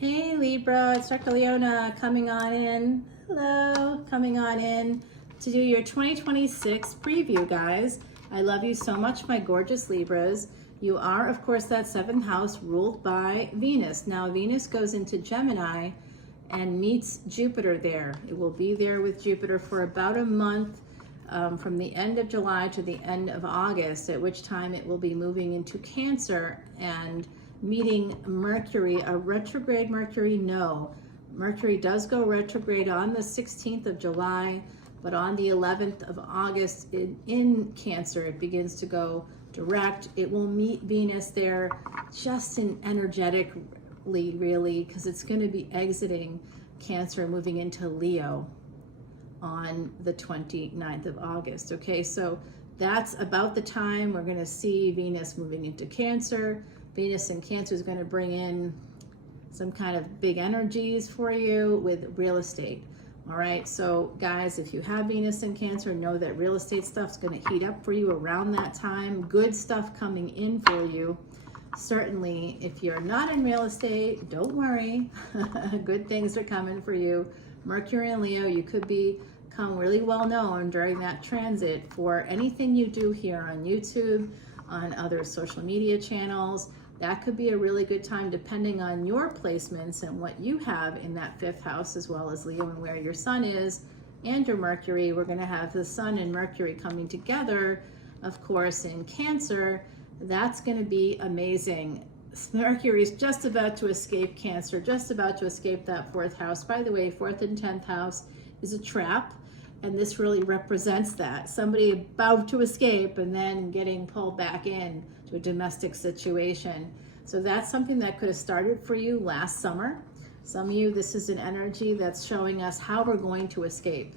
Hey Libra, it's Dr. Leona coming on in. Hello, coming on in to do your 2026 preview, guys. I love you so much, my gorgeous Libras. You are, of course, that seventh house ruled by Venus. Now, Venus goes into Gemini and meets Jupiter there. It will be there with Jupiter for about a month, from the end of July to the end of August, at which time it will be moving into Cancer and meeting Mercury, a retrograde Mercury. No, Mercury does go retrograde on the 16th of July, but on the 11th of August in Cancer, it begins to go direct. It will meet Venus there just in energetically, really, because it's going to be exiting Cancer and moving into Leo on the 29th of August. Okay, so that's about the time we're going to see Venus moving into Cancer. Venus in Cancer is going to bring in some kind of big energies for you with real estate. All right, so guys, if you have Venus in Cancer, know that real estate stuff's going to heat up for you around that time. Good stuff coming in for you. Certainly, if you're not in real estate, don't worry. Good things are coming for you. Mercury and Leo, you could become really well known during that transit for anything you do here on YouTube, on other social media channels. That could be a really good time depending on your placements and what you have in that fifth house, as well as Leo and where your sun is and your Mercury. We're going to have the sun and Mercury coming together, of course, in Cancer. That's going to be amazing. Mercury is just about to escape Cancer, just about to escape that fourth house. By the way, fourth and 10th house is a trap, and this really represents that. Somebody about to escape and then getting pulled back in to a domestic situation. So that's something that could have started for you last summer. Some of you, this is an energy that's showing us how we're going to escape.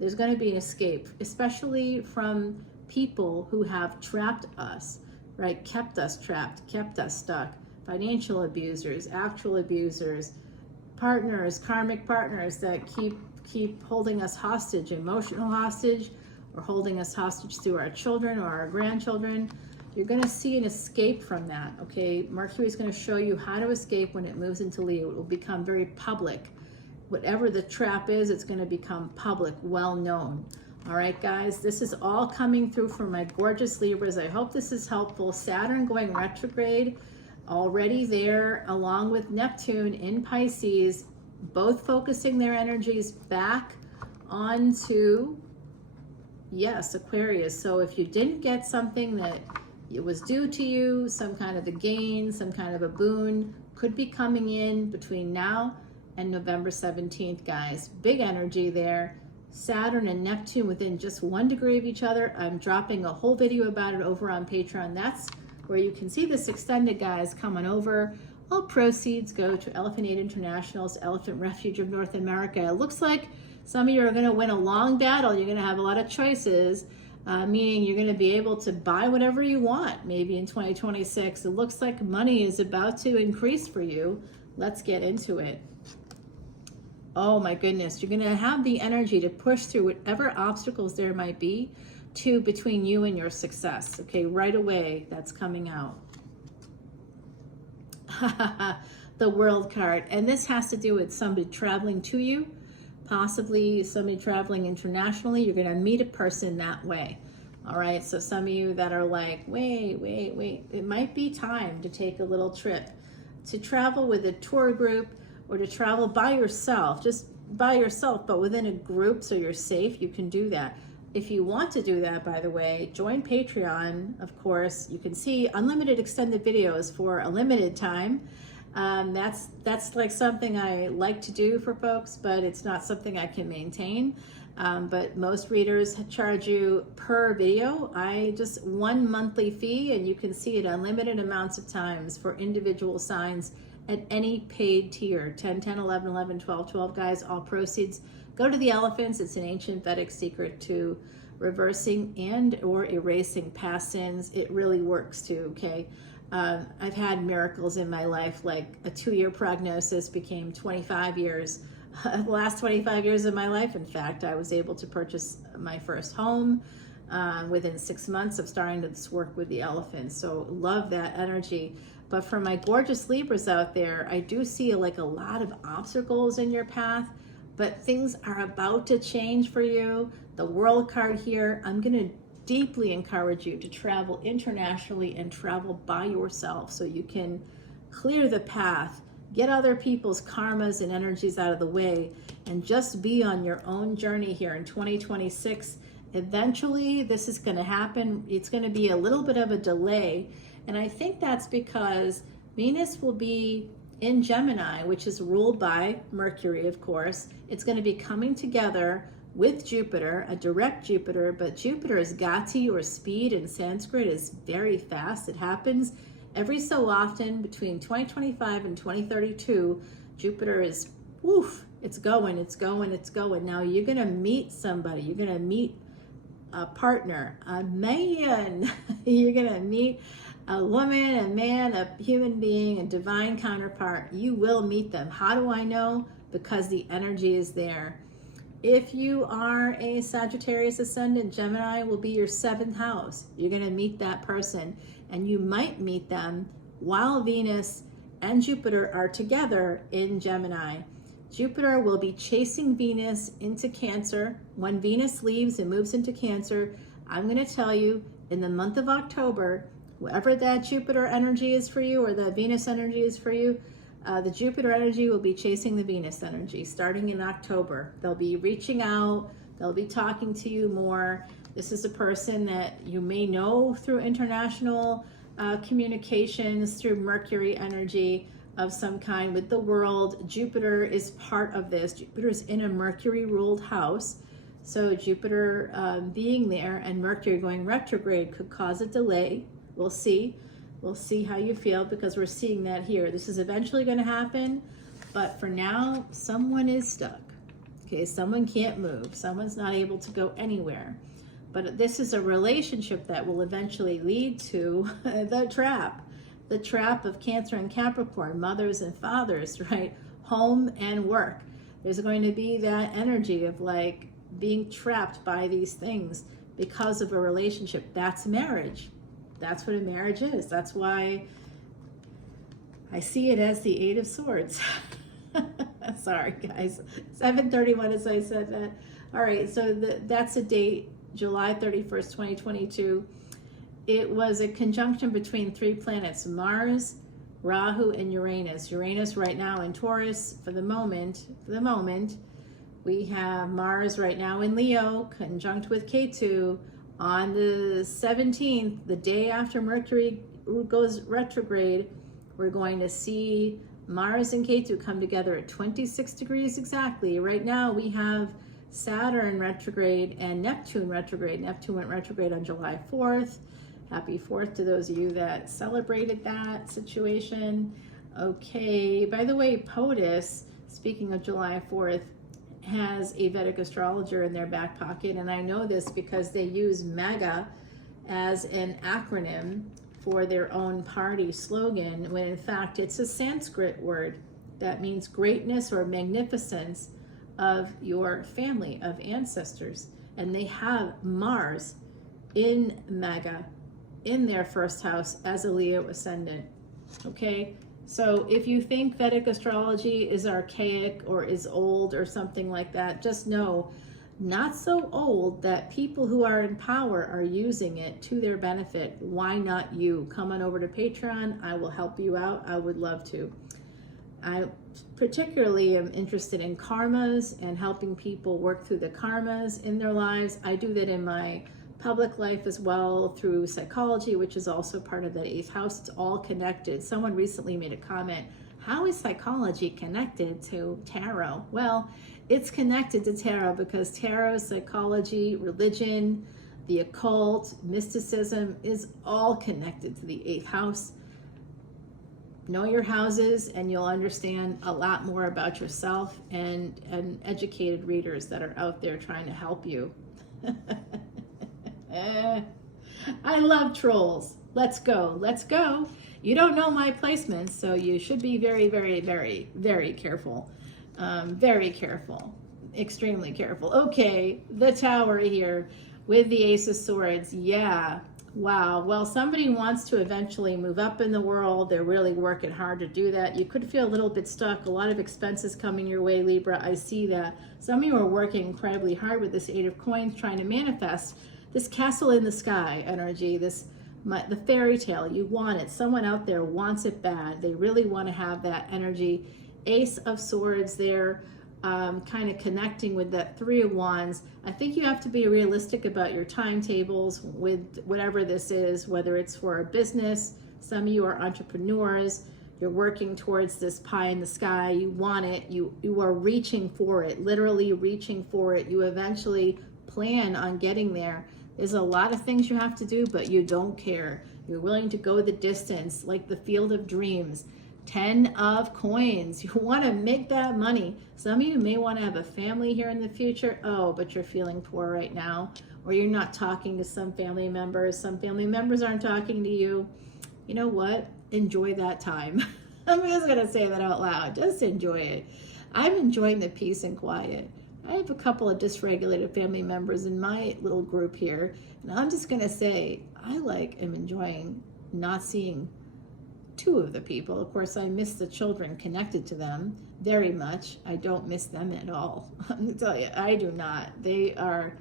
There's going to be an escape, especially from people who have trapped us, right? Kept us trapped, kept us stuck. Financial abusers, actual abusers, partners, karmic partners that keep holding us hostage, emotional hostage, or holding us hostage through our children or our grandchildren. You're going to see an escape from that, okay? Mercury is going to show you how to escape when it moves into Leo. It will become very public. Whatever the trap is, it's going to become public, well known. All right, guys, this is all coming through for my gorgeous Libras. I hope this is helpful. Saturn going retrograde already there, along with Neptune in Pisces, both focusing their energies back onto, yes, Aquarius. So if you didn't get something that it was due to you, some kind of a gain, some kind of a boon could be coming in between now and November 17th, guys. Big energy there. Saturn and Neptune within just 1 degree of each other. I'm dropping a whole video about it over on Patreon. That's where you can see this extended, guys. Come on over. All proceeds go to Elephant Aid International's Elephant Refuge of North America. It looks like some of you are going to win a long battle. You're going to have a lot of choices, meaning you're going to be able to buy whatever you want maybe in 2026. It looks like money is about to increase for you. Let's get into it. Oh my goodness, you're going to have the energy to push through whatever obstacles there might be between you and your success. Okay, right away, that's coming out. The World card. And this has to do with somebody traveling to you, possibly somebody traveling internationally. You're going to meet a person that way. All right, so some of you that are like, wait, it might be time to take a little trip, to travel with a tour group, or to travel by yourself, just by yourself, but within a group so you're safe. You can do that. If you want to do that, by the way, join Patreon, of course. You can see unlimited extended videos for a limited time. That's like something I like to do for folks, but it's not something I can maintain. But most readers charge you per video. I just 1 monthly fee, and you can see it unlimited amounts of times for individual signs at any paid tier, 10, 10, 11, 11, 12, 12, guys. All proceeds go to the elephants. It's an ancient Vedic secret to reversing and or erasing past sins. It really works too, okay? I've had miracles in my life, like a 2-year prognosis became 25 years. The last 25 years of my life, in fact, I was able to purchase my first home within 6 months of starting this work with the elephants. So love that energy. But for my gorgeous Libras out there, I do see like a lot of obstacles in your path, but things are about to change for you. The World card here, I'm going to deeply encourage you to travel internationally and travel by yourself so you can clear the path, get other people's karmas and energies out of the way, and just be on your own journey here in 2026. Eventually, this is going to happen. It's going to be a little bit of a delay, and I think that's because Venus will be in Gemini, which is ruled by Mercury, of course. It's going to be coming together with Jupiter, a direct Jupiter, but Jupiter is gati, or speed in Sanskrit, is very fast. It happens every so often between 2025 and 2032. Jupiter is, woof, it's going, it's going, it's going. Now you're going to meet somebody. You're going to meet a partner, a man. You're going to meet a woman, a man, a human being, a divine counterpart. You will meet them. How do I know? Because the energy is there. If you are a Sagittarius ascendant, Gemini will be your 7th house. You're going to meet that person, and you might meet them while Venus and Jupiter are together in Gemini. Jupiter will be chasing Venus into Cancer. When Venus leaves and moves into Cancer, I'm going to tell you, in the month of October, wherever that Jupiter energy is for you or the Venus energy is for you, the Jupiter energy will be chasing the Venus energy starting in October. They'll be reaching out. They'll be talking to you more. This is a person that you may know through international communications, through Mercury energy of some kind with the world. Jupiter is part of this. Jupiter is in a Mercury ruled house. So Jupiter being there and Mercury going retrograde could cause a delay. We'll see. We'll see how you feel, because we're seeing that here. This is eventually going to happen, but for now, someone is stuck. Okay, someone can't move. Someone's not able to go anywhere. But this is a relationship that will eventually lead to the trap of Cancer and Capricorn, mothers and fathers, right? Home and work. There's going to be that energy of like being trapped by these things because of a relationship. That's marriage. That's what a marriage is. That's why I see it as the 8 of Swords. Sorry, guys. 7:31 as I said that. All right, so that's a date, July 31st, 2022. It was a conjunction between 3 planets, Mars, Rahu, and Uranus. Uranus right now in Taurus for the moment. We have Mars right now in Leo, conjunct with Ketu. On the 17th, the day after Mercury goes retrograde, we're going to see Mars and Ketu come together at 26 degrees exactly. Right now we have Saturn retrograde and Neptune retrograde. Neptune went retrograde on July 4th. Happy 4th to those of you that celebrated that situation. Okay, by the way, POTUS, speaking of July 4th, has a Vedic astrologer in their back pocket, and I know this because they use MAGA as an acronym for their own party slogan, when in fact it's a Sanskrit word that means greatness or magnificence of your family of ancestors. And they have Mars in MAGA in their 1st house as a Leo ascendant. Okay, so if you think Vedic astrology is archaic or is old or something like that, just know, not so old that people who are in power are using it to their benefit. Why not you? Come on over to Patreon. I will help you out. I would love to. I particularly am interested in karmas and helping people work through the karmas in their lives. I do that in my public life as well through psychology, which is also part of the 8th house. It's all connected. Someone recently made a comment, how is psychology connected to tarot? Well, it's connected to tarot because tarot, psychology, religion, the occult, mysticism is all connected to the 8th house. Know your houses and you'll understand a lot more about yourself and educated readers that are out there trying to help you. I love trolls. Let's go. Let's go. You don't know my placements, so you should be very, very, very, very careful. Very careful. Extremely careful. Okay, the Tower here with the Ace of Swords. Yeah, Wow. Well, somebody wants to eventually move up in the world. They're really working hard to do that. You could feel a little bit stuck. A lot of expenses coming your way, Libra. I see that. Some of you are working incredibly hard with this Eight of Coins, trying to manifest this castle in the sky energy, the fairy tale. You want it. Someone out there wants it bad. They really want to have that energy. Ace of Swords there. Kind of connecting with that Three of Wands. I think you have to be realistic about your timetables with whatever this is, whether it's for a business. Some of you are entrepreneurs. You're working towards this pie in the sky. You want it. You are reaching for it, literally reaching for it. You eventually plan on getting there. There's a lot of things you have to do, but you don't care. You're willing to go the distance, like the Field of Dreams. 10 of Coins. You want to make that money. Some of you may want to have a family here in the future. Oh, but you're feeling poor right now, or you're not talking to some family members. Some family members aren't talking to you. You know what? Enjoy that time. I'm just going to say that out loud. Just enjoy it. I'm enjoying the peace and quiet. I have a couple of dysregulated family members in my little group here, and I'm just going to say I am enjoying not seeing two of the people. Of course, I miss the children connected to them very much. I don't miss them at all. I'm gonna tell you, I do not. They are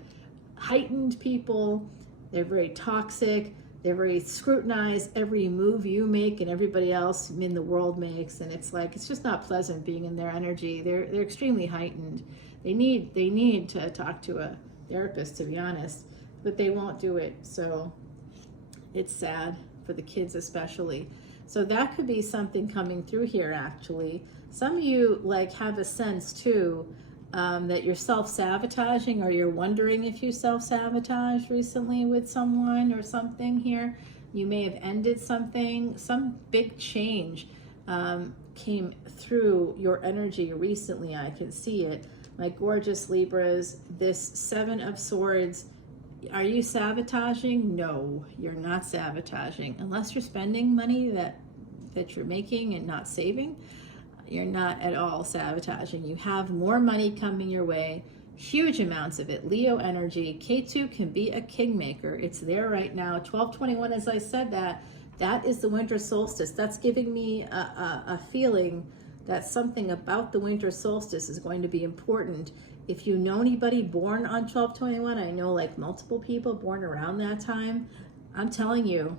heightened people. They're very toxic. They're very scrutinized. Every move you make and everybody else in the world makes, and it's just not pleasant being in their energy. They're extremely heightened. They need to talk to a therapist, to be honest, but they won't do it. So it's sad for the kids especially. So that could be something coming through here, actually. Some of you have a sense too that you're self-sabotaging, or you're wondering if you self-sabotaged recently with someone or something here. You may have ended something. Some big change came through your energy recently. I can see it. My gorgeous Libras, this Seven of Swords. Are you sabotaging? No, you're not sabotaging. Unless you're spending money that you're making and not saving, you're not at all sabotaging. You have more money coming your way, huge amounts of it. Leo energy. K2 can be a kingmaker. It's there right now. 12/21, as I said, that is the winter solstice. That's giving me a feeling that something about the winter solstice is going to be important. If you know anybody born on 12/21, I know multiple people born around that time. I'm telling you,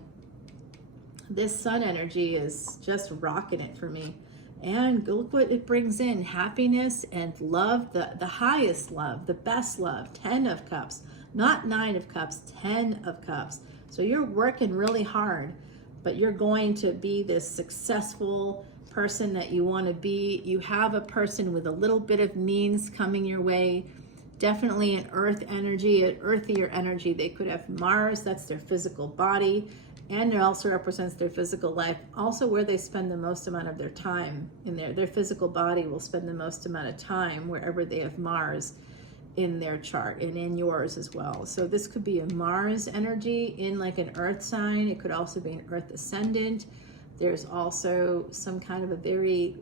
this sun energy is just rocking it for me. And look what it brings in: happiness and love, the highest love, the best love. 10 of Cups, not 9 of Cups, 10 of Cups. So you're working really hard, but you're going to be this successful person that you want to be. You have a person with a little bit of means coming your way. Definitely an earth energy, an earthier energy. They could have Mars, that's their physical body, and it also represents their physical life. Also where they spend the most amount of their time in their physical body will spend the most amount of time wherever they have Mars in their chart, and in yours as well. So this could be a Mars energy in an earth sign. It could also be an earth ascendant. There's also some kind of a very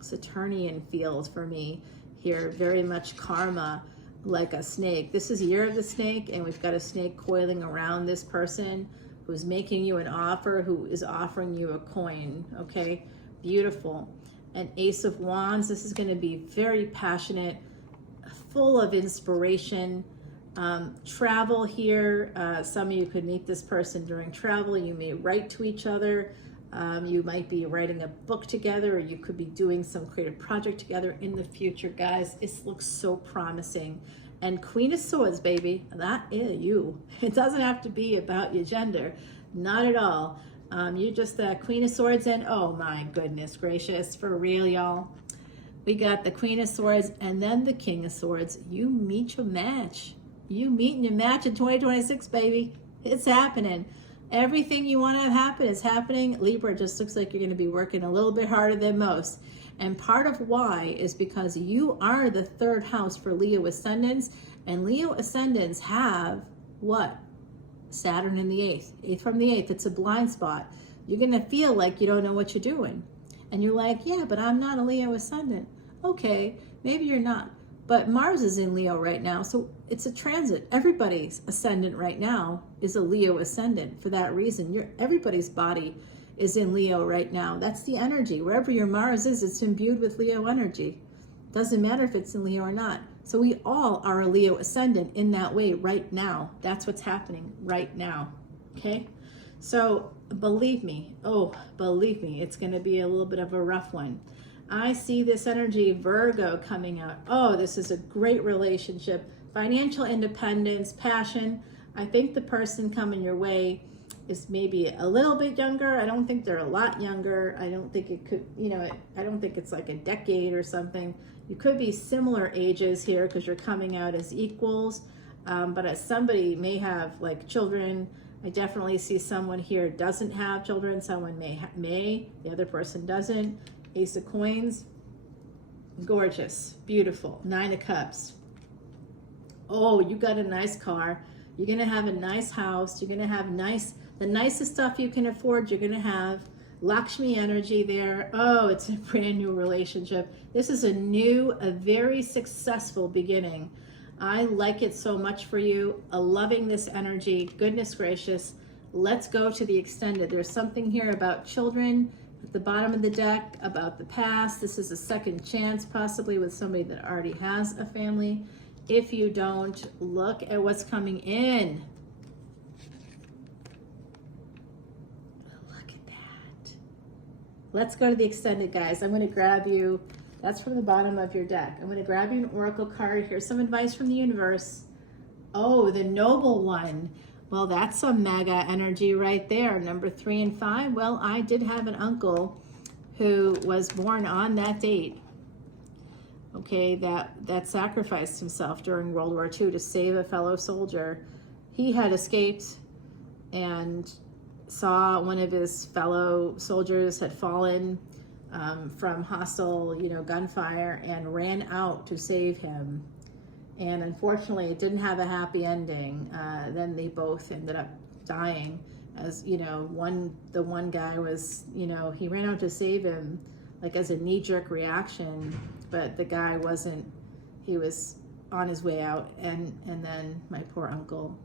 Saturnian field for me here, very much karma, like a snake. This is Year of the Snake, and we've got a snake coiling around this person who's making you an offer, who is offering you a coin, okay? Beautiful. An Ace of Wands. This is going to be very passionate, full of inspiration. Travel here. Some of you could meet this person during travel. You may write to each other. You might be writing a book together, or you could be doing some creative project together in the future, guys. It looks so promising. And Queen of Swords, baby, that is you. It doesn't have to be about your gender, not at all. You're just the Queen of Swords, and oh my goodness gracious, for real, y'all. We got the Queen of Swords and then the King of Swords. You meet your match. You meeting your match in 2026, baby. It's happening. Everything you want to have happen is happening. Libra, just looks like you're going to be working a little bit harder than most. And part of why is because you are the third house for Leo ascendants. And Leo ascendants have what? Saturn in the 8th. 8th from the 8th. It's a blind spot. You're going to feel like you don't know what you're doing. And you're like, yeah, but I'm not a Leo ascendant. Okay, maybe you're not. But Mars is in Leo right now, so it's a transit. Everybody's ascendant right now is a Leo ascendant for that reason. Everybody's body is in Leo right now. That's the energy. Wherever your Mars is, it's imbued with Leo energy. Doesn't matter if it's in Leo or not. So we all are a Leo ascendant in that way right now. That's what's happening right now, okay? So believe me, it's going to be a little bit of a rough one. I see this energy, Virgo, coming out. Oh, this is a great relationship. Financial independence, passion. I think the person coming your way is maybe a little bit younger. I don't think they're a lot younger. I don't think it could, I don't think it's like a decade or something. You could be similar ages here because you're coming out as equals. But as somebody may have like children, I definitely see someone here doesn't have children. Someone may, the other person doesn't. Ace of Coins, gorgeous, beautiful. 9 of Cups. Oh, you got a nice car. You're gonna have a nice house. You're gonna have the nicest stuff you can afford. You're gonna have Lakshmi energy there. Oh, it's a brand new relationship. This is a very successful beginning. I like it so much for you. Loving this energy. Goodness gracious. Let's go to the extended. There's something here about children at the bottom of the deck, about the past. This is a second chance, possibly with somebody that already has a family. If you don't, look at what's coming in. Look at that. Let's go to the extended, guys. I'm going to grab you. That's from the bottom of your deck. I'm going to grab you an oracle card. Here's some advice from the universe. Oh, the noble one. Well, that's some mega energy right there. Number 3 and 5. Well, I did have an uncle who was born on that date. Okay, that sacrificed himself during World War II to save a fellow soldier. He had escaped and saw one of his fellow soldiers had fallen from hostile, gunfire, and ran out to save him. And unfortunately, it didn't have a happy ending. Then they both ended up dying. As the one guy was, he ran out to save him, like as a knee-jerk reaction, but the guy wasn't. He was on his way out, and then my poor uncle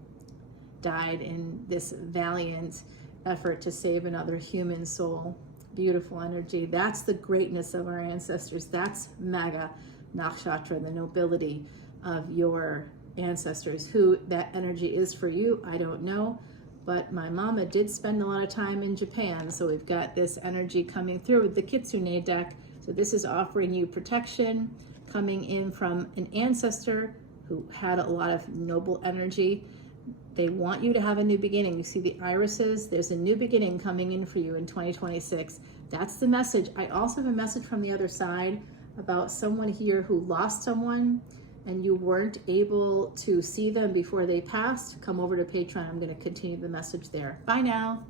died in this valiant effort to save another human soul. Beautiful energy. That's the greatness of our ancestors. That's Maga Nakshatra, the nobility of your ancestors. Who that energy is for you, I don't know, but my mama did spend a lot of time in Japan, so we've got this energy coming through with the Kitsune deck. So this is offering you protection, coming in from an ancestor who had a lot of noble energy. They want you to have a new beginning. You see the irises, there's a new beginning coming in for you in 2026. That's the message. I also have a message from the other side about someone here who lost someone and you weren't able to see them before they passed. Come over to Patreon. I'm going to continue the message there. Bye now.